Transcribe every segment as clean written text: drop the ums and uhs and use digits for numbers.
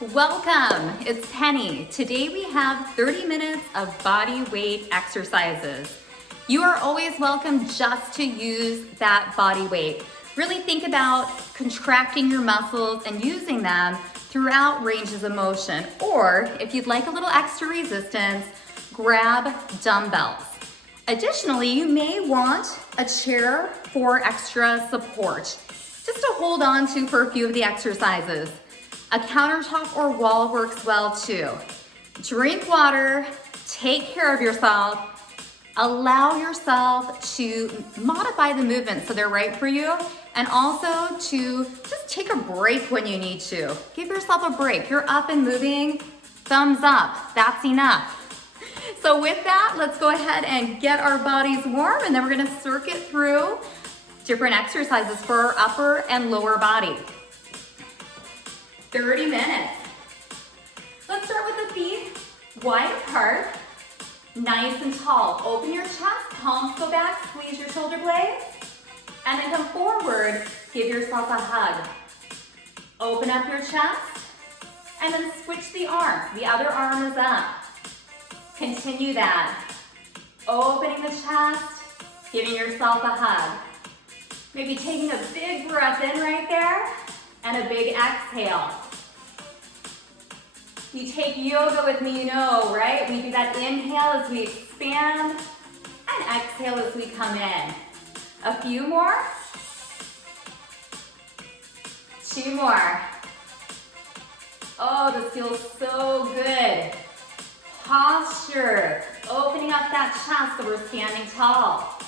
Welcome, it's Penny. Today we have 30 minutes of body weight exercises. You are always welcome just to use that body weight. Really think about contracting your muscles and using them throughout ranges of motion. Or if you'd like a little extra resistance, grab dumbbells. Additionally, you may want a chair for extra support, just to hold on to for a few of the exercises. A countertop or wall works well too. Drink water, take care of yourself, allow yourself to modify the movements so they're right for you, and also to just take a break when you need to. Give yourself a break. You're up and moving, thumbs up, that's enough. So with that, let's go ahead and get our bodies warm, and then we're gonna circuit through different exercises for our upper and lower body. 30 minutes. Let's start with the feet wide apart, nice and tall. Open your chest, palms go back, squeeze your shoulder blades, and then come forward, give yourself a hug. Open up your chest, and then switch the arm. The other arm is up. Continue that. Opening the chest, giving yourself a hug. Maybe taking a big breath in right there, and a big exhale. You take yoga with me, you know, right? We do that inhale as we expand, and exhale as we come in. A few more. 2 more. Oh, this feels so good. Posture, opening up that chest so we're standing tall.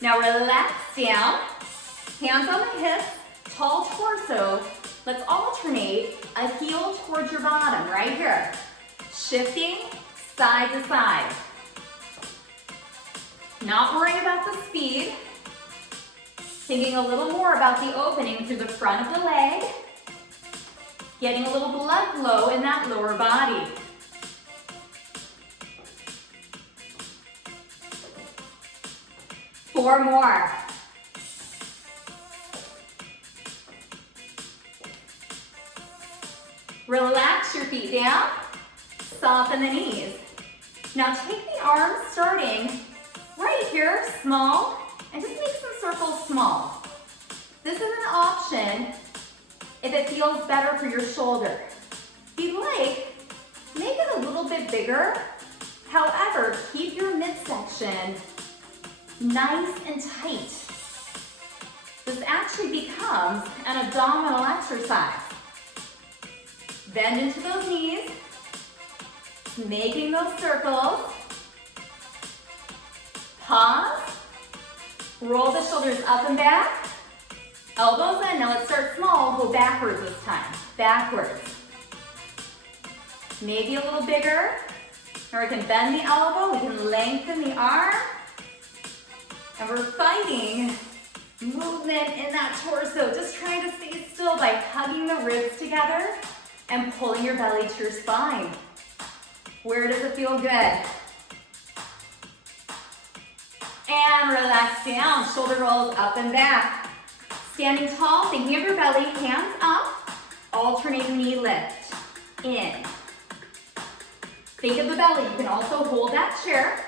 Now relax down, hands on the hips, tall torso. Let's alternate a heel towards your bottom, right here. Shifting side to side. Not worrying about the speed. Thinking a little more about the opening through the front of the leg. Getting a little blood flow in that lower body. Four more. Relax your feet down, soften the knees. Now take the arms starting right here, small, and just make some circles small. This is an option if it feels better for your shoulder. If you'd like, make it a little bit bigger. However, keep your midsection nice and tight. This actually becomes an abdominal exercise. Bend into those knees, making those circles. Pause, roll the shoulders up and back, elbows in. Now let's start small, go backwards this time, backwards. Maybe a little bigger, or we can bend the elbow, we can lengthen the arm, and we're fighting movement in that torso, just trying to stay still by hugging the ribs together and pulling your belly to your spine. Where does it feel good? And relax down, shoulder rolls up and back. Standing tall, thinking of your belly, hands up, alternating knee lift, in. Think of the belly, you can also hold that chair.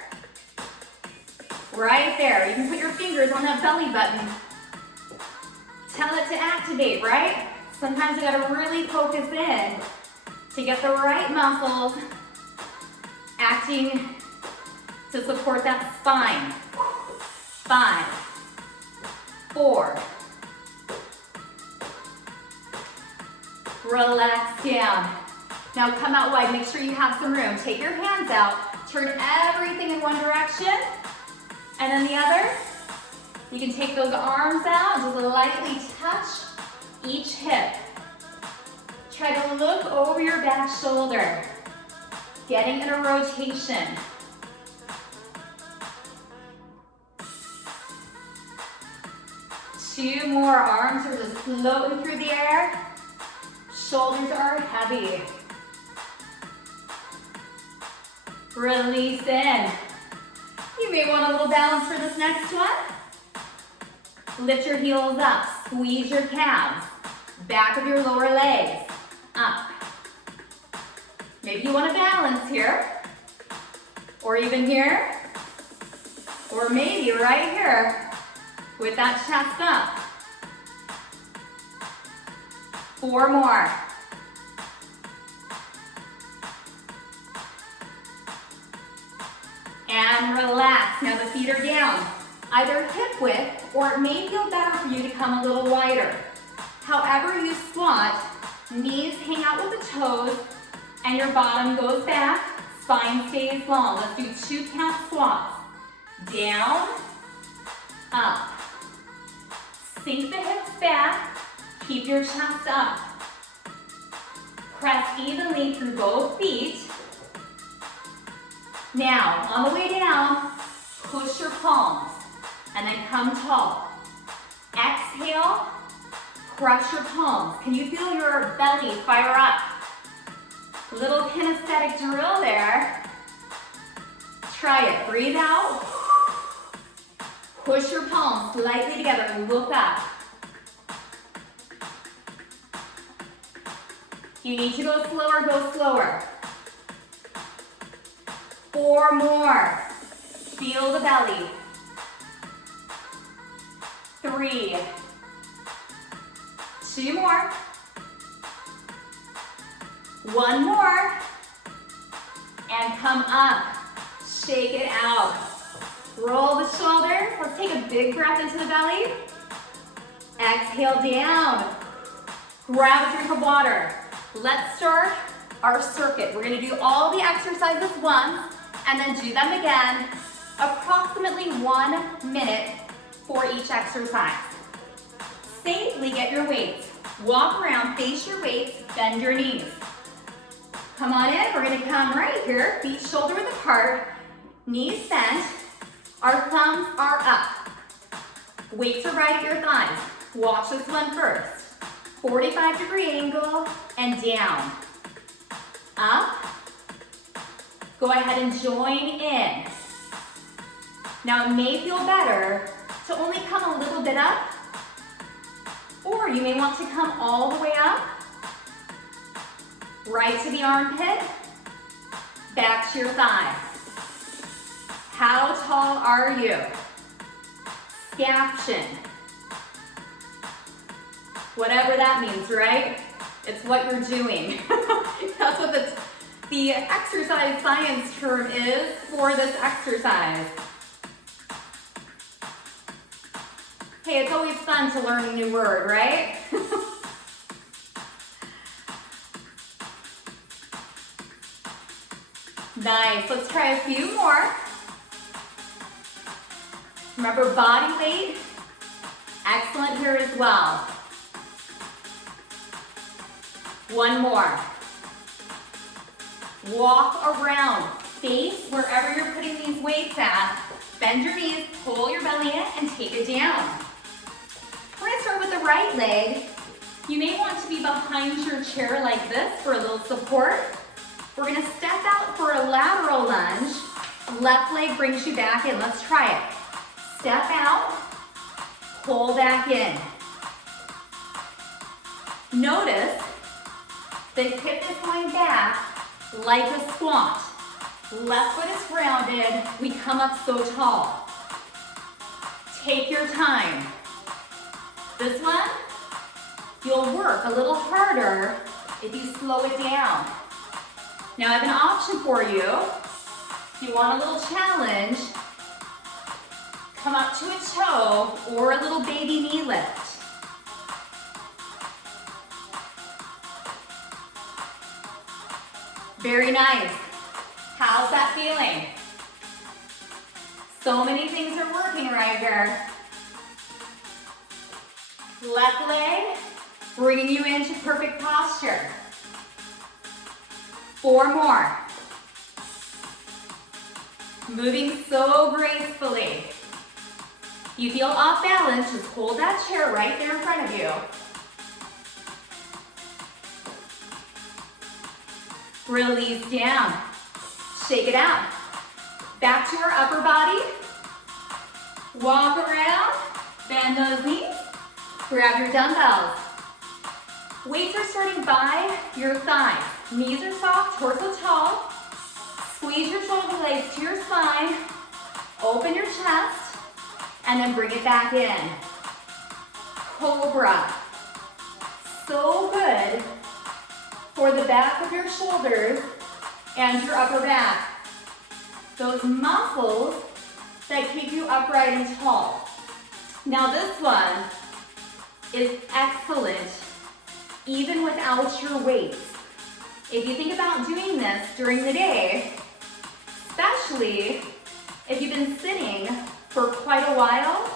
Right there, you can put your fingers on that belly button. Tell it to activate, right? Sometimes you gotta really focus in to get the right muscles acting to support that spine. 5, 4. Relax down. Now come out wide, make sure you have some room. Take your hands out, turn everything in one direction, and then the other. You can take those arms out, just lightly touch each hip. Try to look over your back shoulder, getting in a rotation. Two more, arms are just floating through the air. Shoulders are heavy. Release in. You may want a little balance for this next one. Lift your heels up, squeeze your calves, back of your lower legs, up. do want to balance here, or even here, or maybe right here with that chest up. 4 more. And relax. Now the feet are down, either hip width, or it may feel better for you to come a little wider. However you squat, knees hang out with the toes, and your bottom goes back, spine stays long. Let's do 2 count squats. Down, up. Sink the hips back, keep your chest up. Press evenly through both feet. Now, on the way down, push your palms, and then come tall. Exhale, crush your palms. Can you feel your belly fire up? Little kinesthetic drill there. Try it. Breathe out. Push your palms slightly together and look up. If you need to go slower, go slower. 4 more. Feel the belly. 3. 2 more. 1 more. And come up. Shake it out. Roll the shoulders. Let's take a big breath into the belly. Exhale down. Grab a drink of water. Let's start our circuit. We're going to do all the exercises once and then do them again. Approximately 1 minute for each exercise. Safely get your weights. Walk around, face your weights, bend your knees. Come on in. We're going to come right here. Feet shoulder width apart. Knees bent. Our thumbs are up. Weights are right at your thighs. Watch this one first. 45-degree angle and down. Up. Go ahead and join in. Now it may feel better to only come a little bit up, or you may want to come all the way up, right to the armpit, back to your thigh. How tall are you? Scaption. Whatever that means, right? It's what you're doing. That's what the exercise science term is for this exercise. Hey, it's always fun to learn a new word, right? Nice, let's try a few more. Remember, body weight, excellent here as well. 1 more. Walk around, face wherever you're putting these weights at. Bend your knees, pull your belly in, and take it down. We're gonna start with the right leg. You may want to be behind your chair like this for a little support. We're gonna step out for a lateral lunge. Left leg brings you back in. Let's try it. Step out, pull back in. Notice the hip is going back like a squat. Left foot is grounded. We come up so tall. Take your time. This one, you'll work a little harder if you slow it down. Now I have an option for you. If you want a little challenge, come up to a toe or a little baby knee lift. Very nice. How's that feeling? So many things are working right here. Left leg, bringing you into perfect posture. 4 more. Moving so gracefully. If you feel off balance, just hold that chair right there in front of you. Release down. Shake it out. Back to our upper body. Walk around. Bend those knees. Grab your dumbbells. Weights are starting by your thighs. Knees are soft, torso tall. Squeeze your shoulder blades to your spine. Open your chest, and then bring it back in. Cobra. So good for the back of your shoulders and your upper back. Those muscles that keep you upright and tall. Now this one is excellent even without your weights. If you think about doing this during the day, especially if you've been sitting for quite a while,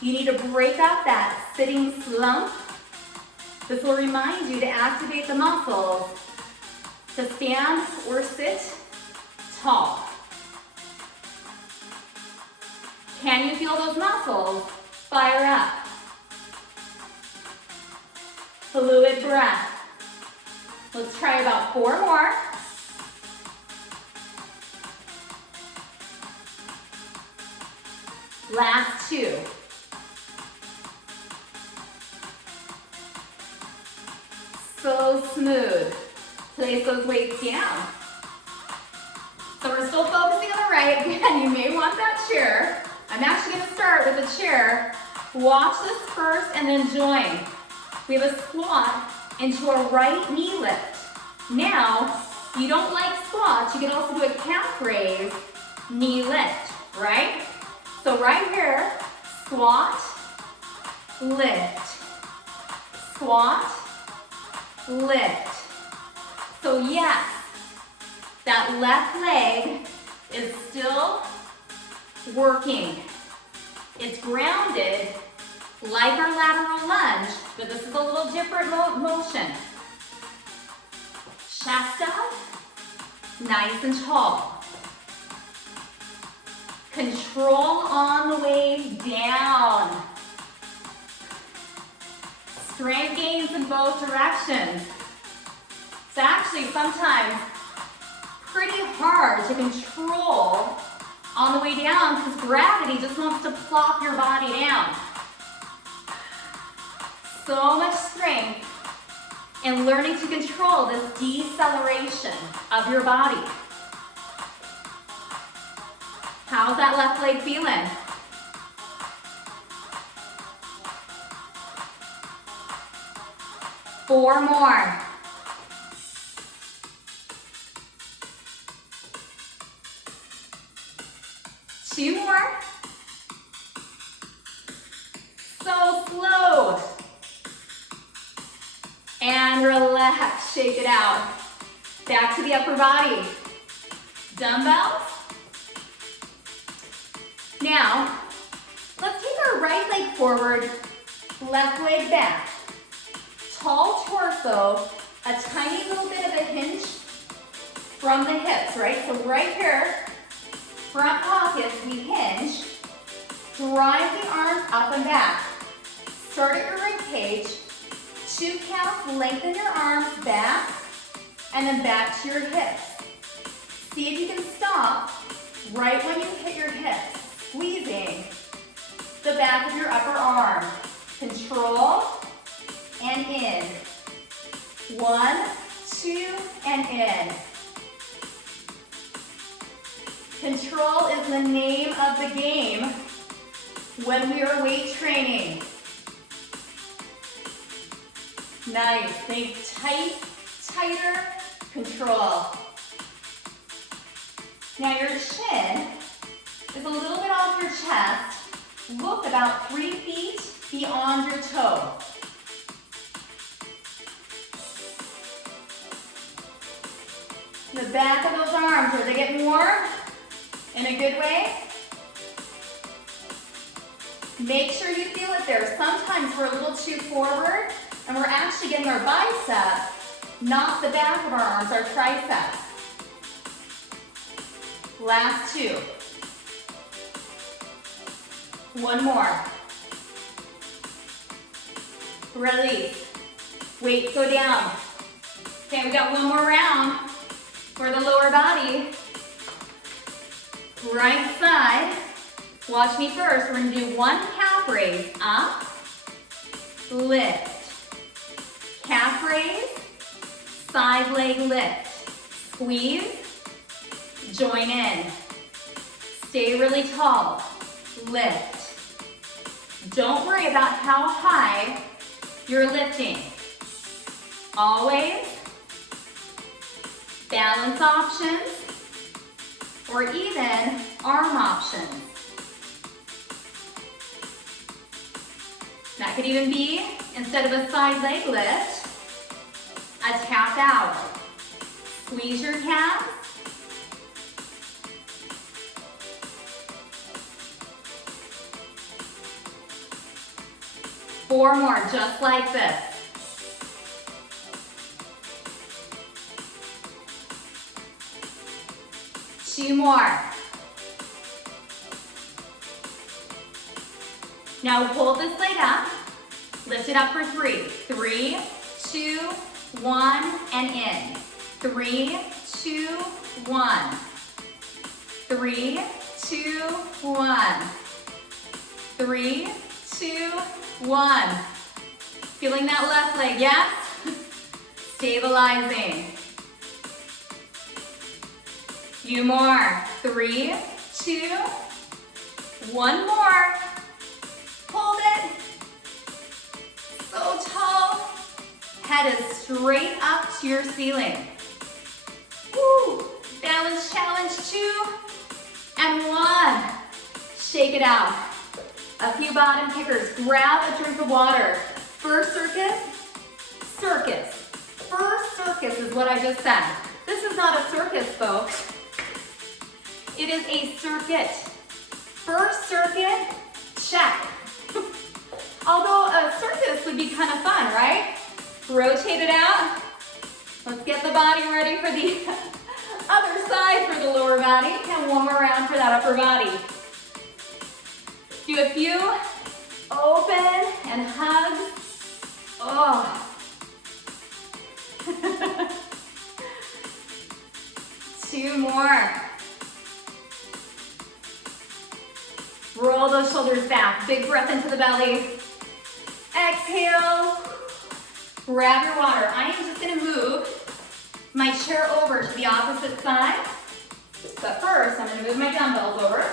you need to break up that sitting slump. This will remind you to activate the muscles to stand or sit tall. Can you feel those muscles fire up? Fluid breath. Let's try about 4 more. Last 2. So smooth. Place those weights down. So we're still focusing on the right. Again, you may want that chair. I'm actually going to start with a chair. Watch this first and then join. We have a squat into a right knee lift. Now, you don't like squats, you can also do a calf raise, knee lift, right? So right here, squat, lift, squat, lift. So yes, that left leg is still working. It's grounded like our lateral lunge, but this is a little different motion. Chest up, nice and tall. Control on the way down. Strength gains in both directions. It's actually sometimes pretty hard to control on the way down because gravity just wants to plop your body down. So much strength in learning to control this deceleration of your body. How's that left leg feeling? Four more. Two more. So slow. And relax, shake it out. Back to the upper body. Dumbbells. Now, let's take our right leg forward, left leg back. Tall torso, a tiny little bit of a hinge from the hips, right? So right here, front pockets, we hinge. Drive the arms up and back. Start at your rib cage. 2 counts, lengthen your arms back, and then back to your hips. See if you can stop right when you hit your hips, squeezing the back of your upper arm. Control, and in. 1, 2, and in. Control is the name of the game when we are weight training. Nice, think tight, tighter, control. Now your chin is a little bit off your chest. Look about 3 feet beyond your toe. The back of those arms, are they getting warm in a good way? Make sure you feel it there. Sometimes we're a little too forward and we're actually getting our bicep, not the back of our arms, our triceps. Last 2. 1 more. Release. Weight go down. Okay, we got 1 more round for the lower body. Right side. Watch me first. We're gonna do 1 calf raise. Up, lift. Calf raise, Side leg lift. Squeeze, join in. Stay really tall. Lift. Don't worry about how high you're lifting. Always balance options or even arm options. That could even be, instead of a side leg lift, a tap out. Squeeze your calves. Four more, just like this. Two more. Now hold this leg up. Lift it up for three. 3, 2, 1, and in. 3, 2, 1. 3, 2, 1. 3, 2, 1. Feeling that left leg, yes? Stabilizing. Few more. 3, 2, 1 more. Hold it. So tall. Head is straight up to your ceiling. Woo. Balance challenge 2 and 1. Shake it out. A few bottom kickers. Grab a drink of water. First circus, circus. First circus is what I just said. This is not a circus, folks. It is a circuit. First circuit, check. Although a circus would be kind of fun, right? Rotate it out. Let's get the body ready for the other side for the lower body, and one more round for that upper body. Do a few open and hugs. Oh. 2 more. Roll those shoulders back. Big breath into the belly. Exhale. Grab your water. I am just going to move my chair over to the opposite side. But first, I'm going to move my dumbbells over.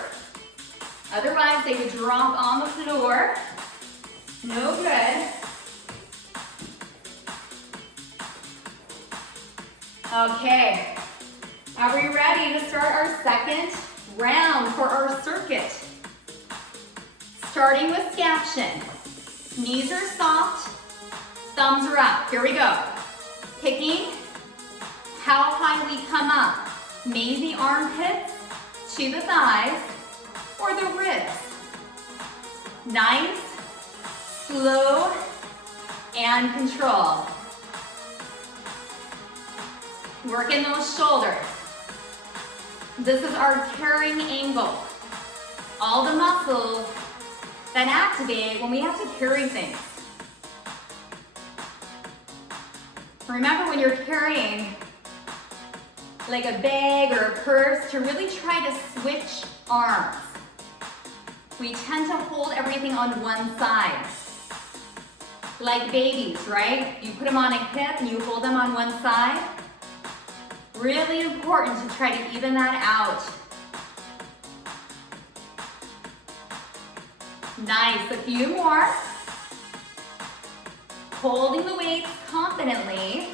Otherwise, they would drop on the floor. No good. Okay. Are we ready to start our second round for our circuit? Starting with scaption. Knees are soft, thumbs are up. Here we go. Picking how high we come up. Maybe the armpits to the thighs or the ribs. Nice, slow, and controlled. Working those shoulders. This is our carrying angle. All the muscles that activate when we have to carry things. Remember, when you're carrying like a bag or a purse, to really try to switch arms. We tend to hold everything on one side. Like babies, right? You put them on a hip and you hold them on one side. Really important to try to even that out. Nice, a few more. Holding the weights confidently,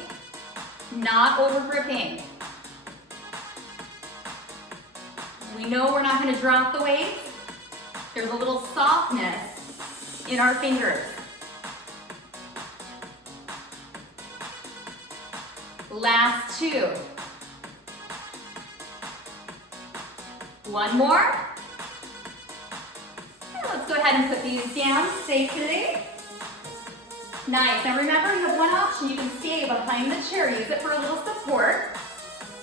not over gripping. We know we're not going to drop the weights. There's a little softness in our fingers. Last 2. One more. And let's go ahead and put these down safely. Nice. Now remember, you have one option. You can stay behind the chair. Use it for a little support.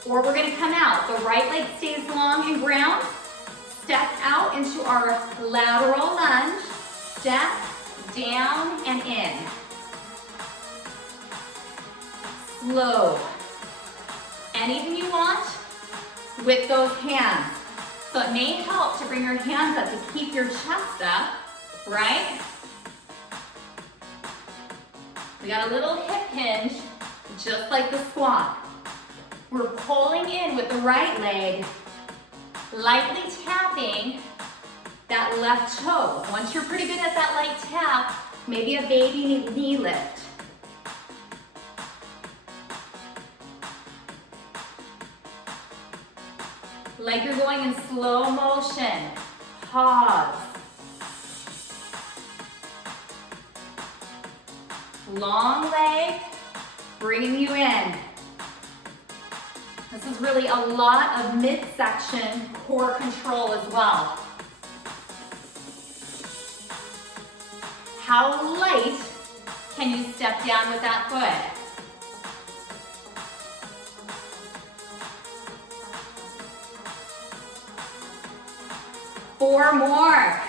Or we're going to come out. The right leg stays long and ground. Step out into our lateral lunge. Step down and in. Slow. Anything you want with those hands. So it may help to bring your hands up to keep your chest up, right? We got a little hip hinge just like the squat. We're pulling in with the right leg, lightly tapping that left toe. Once you're pretty good at that light tap, maybe a baby knee lift. Like you're going in slow motion. Pause. Long leg, bringing you in. This is really a lot of midsection core control as well. How light can you step down with that foot? 4 more.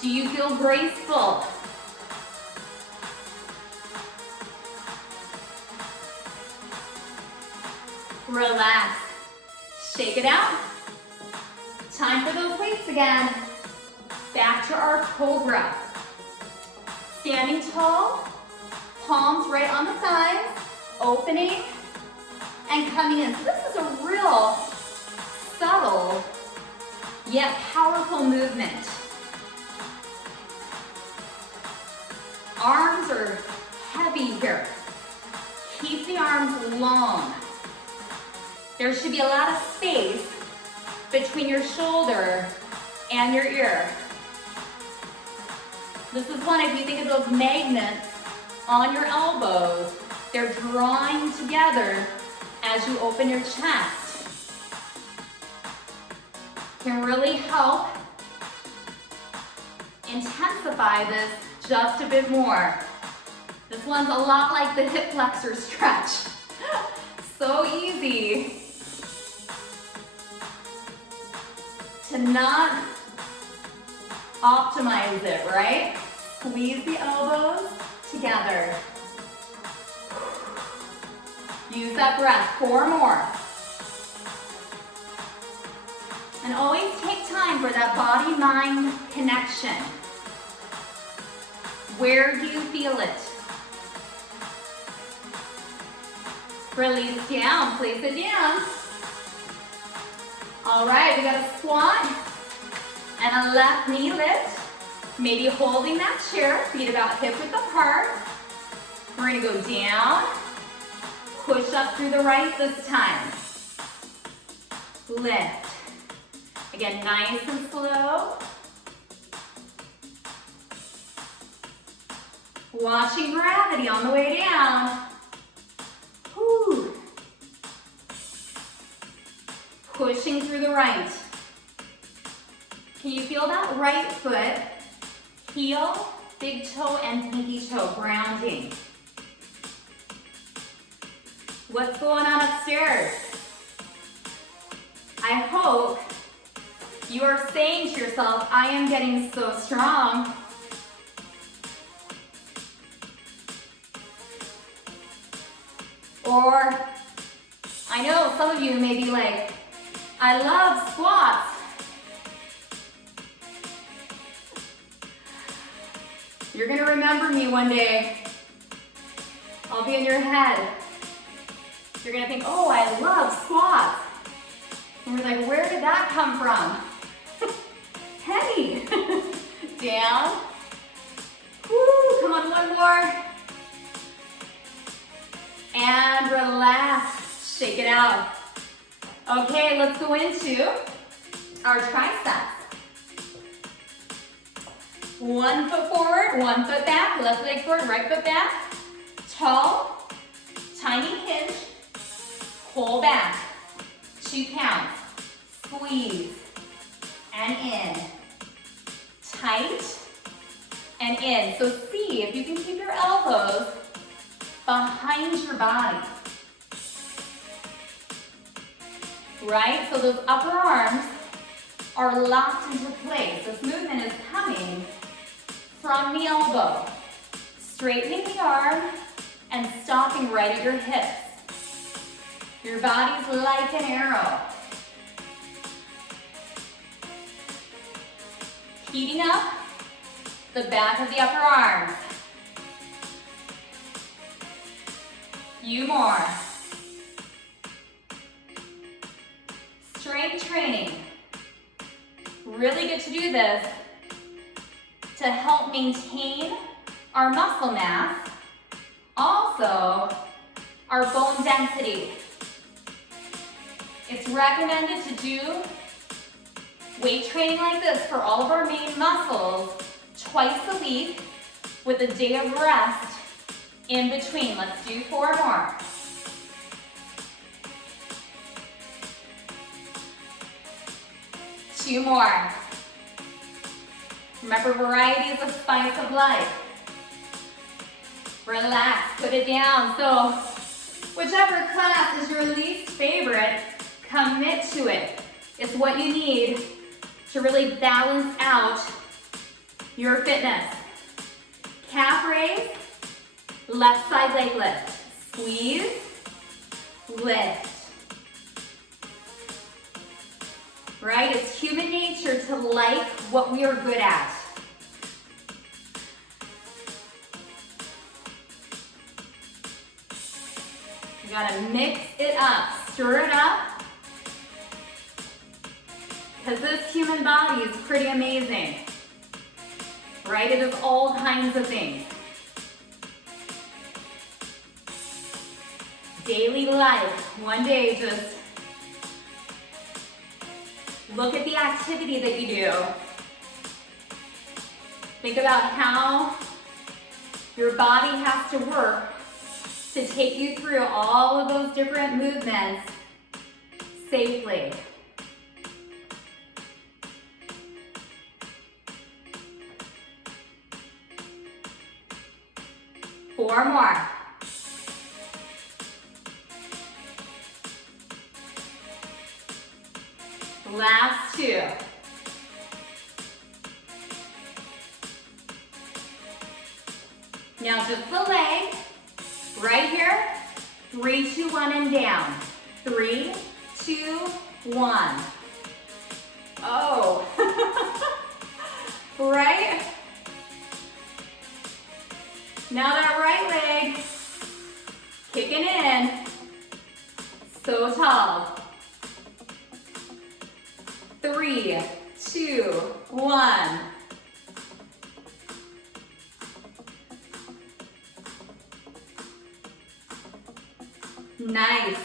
Do you feel graceful? Relax. Shake it out. Time for those weights again. Back to our cobra. Standing tall, palms right on the thighs, opening and coming in. So this is a real subtle yet powerful movement. Arms are heavy here. Keep the arms long. There should be a lot of space between your shoulder and your ear. This is one, if you think of those magnets on your elbows, they're drawing together as you open your chest. Can really help intensify this just a bit more. This one's a lot like the hip flexor stretch. So easy to not optimize it, right? Squeeze the elbows together. Use that breath. 4 more. And always take time for that body-mind connection. Where do you feel it? Release down, place it down. All right, we got a squat and a left knee lift. Maybe holding that chair, feet about hip width apart. We're gonna go down, push up through the right this time. Lift. Again, nice and slow. Watching gravity on the way down. Whew. Pushing through the right. Can you feel that right foot? Heel, big toe, and pinky toe grounding. What's going on upstairs? I hope you are saying to yourself, I am getting so strong. Or, I know some of you may be like, I love squats. You're gonna remember me one day. I'll be in your head. You're gonna think, oh, I love squats. And we're like, where did that come from? Penny. Down. Woo, come on, one more. And relax, shake it out. Okay, let's go into our triceps. 1 foot forward, 1 foot back, left leg forward, right foot back. Tall, tiny hinge, pull back, 2 counts, squeeze, and in. Tight, and in. So see if you can keep your elbows behind your body. Right? So those upper arms are locked into place. This movement is coming from the elbow, straightening the arm and stopping right at your hips. Your body's like an arrow. Heating up the back of the upper arms. Few more. Strength training. Really good to do this to help maintain our muscle mass, also our bone density. It's recommended to do weight training like this for all of our main muscles twice a week with a day of rest in between. Let's do 4 more. Two more. Remember, variety is the spice of life. Relax, put it down. So, whichever class is your least favorite, commit to it. It's what you need to really balance out your fitness. Calf raise, left side leg lift. Squeeze, lift. Right? It's human nature to like what we are good at. You gotta mix it up, stir it up, because this human body is pretty amazing. Right? It is all kinds of things. Daily life, one day just look at the activity that you do. Think about how your body has to work to take you through all of those different movements safely. Four more. Last 2. Now just the leg, right here. 3, 2, 1, and down. 3, 2, 1. Oh. Right? Now that right leg, kicking in. So tall. 3, 2, 1. Nice.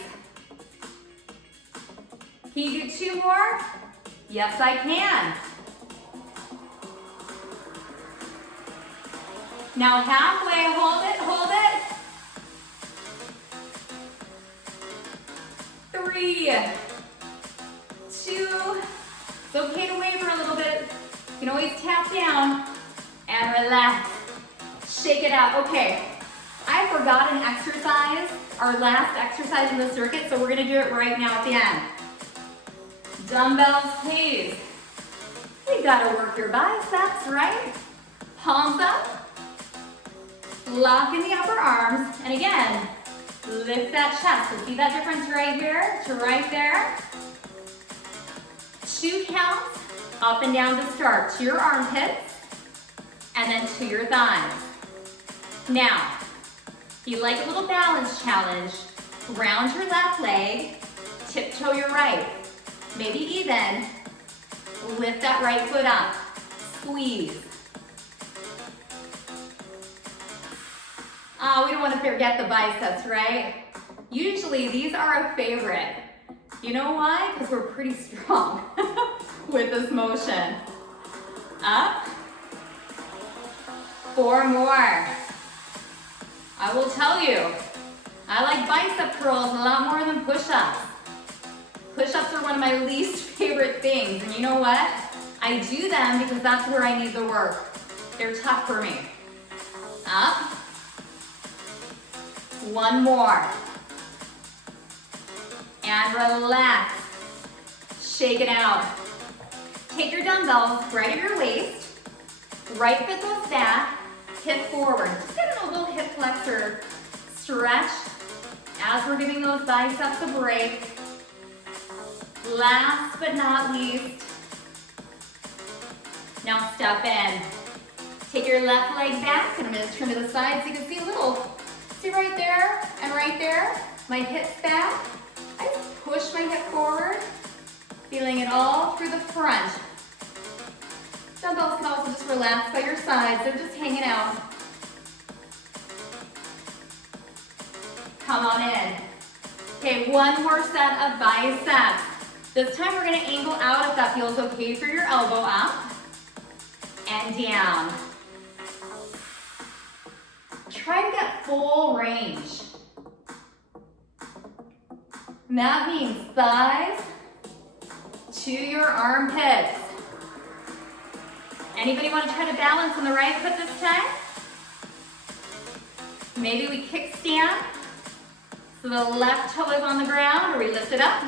Can you do 2 more? Yes, I can. Now halfway, hold it, hold it. 3, 2, it's okay to waver a little bit. You can always tap down and relax. Shake it out. Okay, I forgot an exercise, our last exercise in the circuit, so we're gonna do it right now at the end. Dumbbells, please. You gotta work your biceps, right? Palms up, lock in the upper arms, and again, lift that chest. So see that difference right here to right there? 2 counts, up and down to start, to your armpits, and then to your thighs. Now, if you like a little balance challenge, round your left leg, tiptoe your right. Maybe even lift that right foot up, squeeze. Oh, we don't want to forget the biceps, right? Usually these are a favorite. You know why? Because we're pretty strong with this motion. Up. 4 more. I will tell you, I like bicep curls a lot more than push-ups. Push-ups are one of my least favorite things, and you know what? I do them because that's where I need the work. They're tough for me. Up. 1 more. And relax. Shake it out. Take your dumbbells right at your waist. Right foot goes back. Hip forward. Just get a little hip flexor stretch as we're giving those biceps a break. Last but not least, now step in. Take your left leg back, and I'm gonna turn to the side so you can see a little. See right there and right there? My hips back. I push my hip forward, feeling it all through the front. Dumbbells can also just relax by your sides. They're just hanging out. Come on in. Okay, one more set of biceps. This time we're gonna angle out if that feels okay for your elbow up and down. Try to get full range. And that means thighs to your armpits. Anybody want to try to balance on the right foot this time? Maybe we kickstand. So the left toe is on the ground, or we lift it up.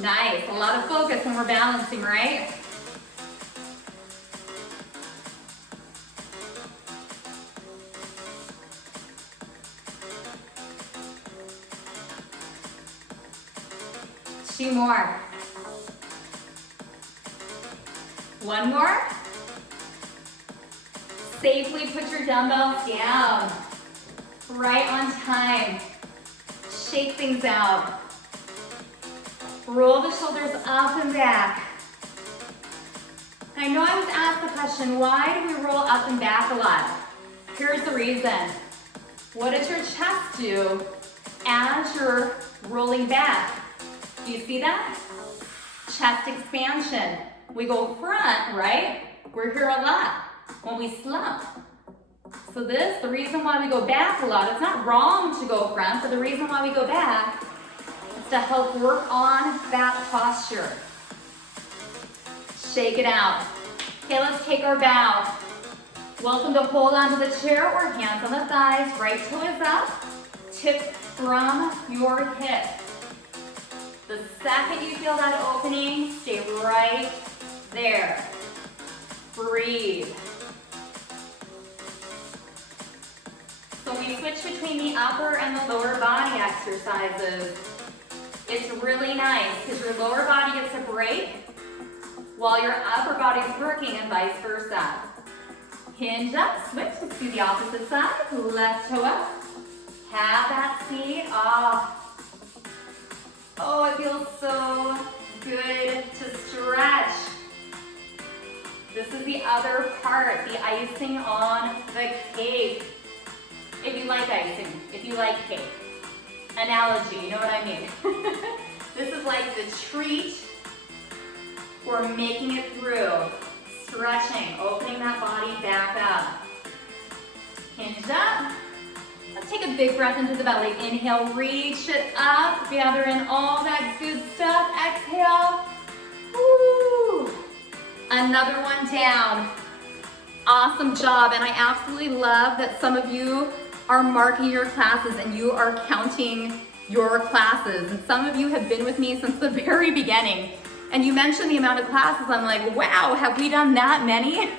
Nice, a lot of focus when we're balancing, right? Two more. One more. Safely put your dumbbells down. Right on time. Shake things out. Roll the shoulders up and back. I know I was asked the question, why do we roll up and back a lot? Here's the reason. What does your chest do as you're rolling back? Do you see that? Chest expansion. We go front, right? We're here a lot when we slump. So the reason why we go back a lot, it's not wrong to go front, but the reason why we go back is to help work on that posture. Shake it out. Okay, let's take our bow. Welcome to hold onto the chair or hands on the thighs. Right toe is up. Tip from your hip. The second you feel that opening, stay right there. Breathe. So we switch between the upper and the lower body exercises. It's really nice because your lower body gets a break while your upper body's working and vice versa. Hinge up, switch, let's do the opposite side. Left toe up. Have that seat. Oh, it feels so good to stretch. This is the other part, the icing on the cake. If you like icing, if you like cake. Analogy, you know what I mean? This is like the treat for making it through. Stretching, opening that body back up. Hinge up. Let's take a big breath into the belly. Inhale, reach it up. Gather in all that good stuff. Exhale. Woo. Another one down. Awesome job. And I absolutely love that some of you are marking your classes and you are counting your classes. And some of you have been with me since the very beginning. And you mentioned the amount of classes. I'm like, wow, have we done that many?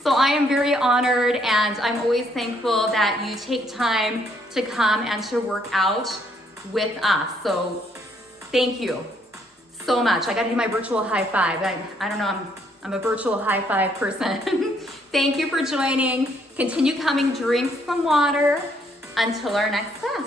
So I am very honored, and I'm always thankful that you take time to come and to work out with us. So thank you so much. I got to do my virtual high five. I don't know, I'm a virtual high five person. Thank you for joining. Continue coming, drink some water until our next class.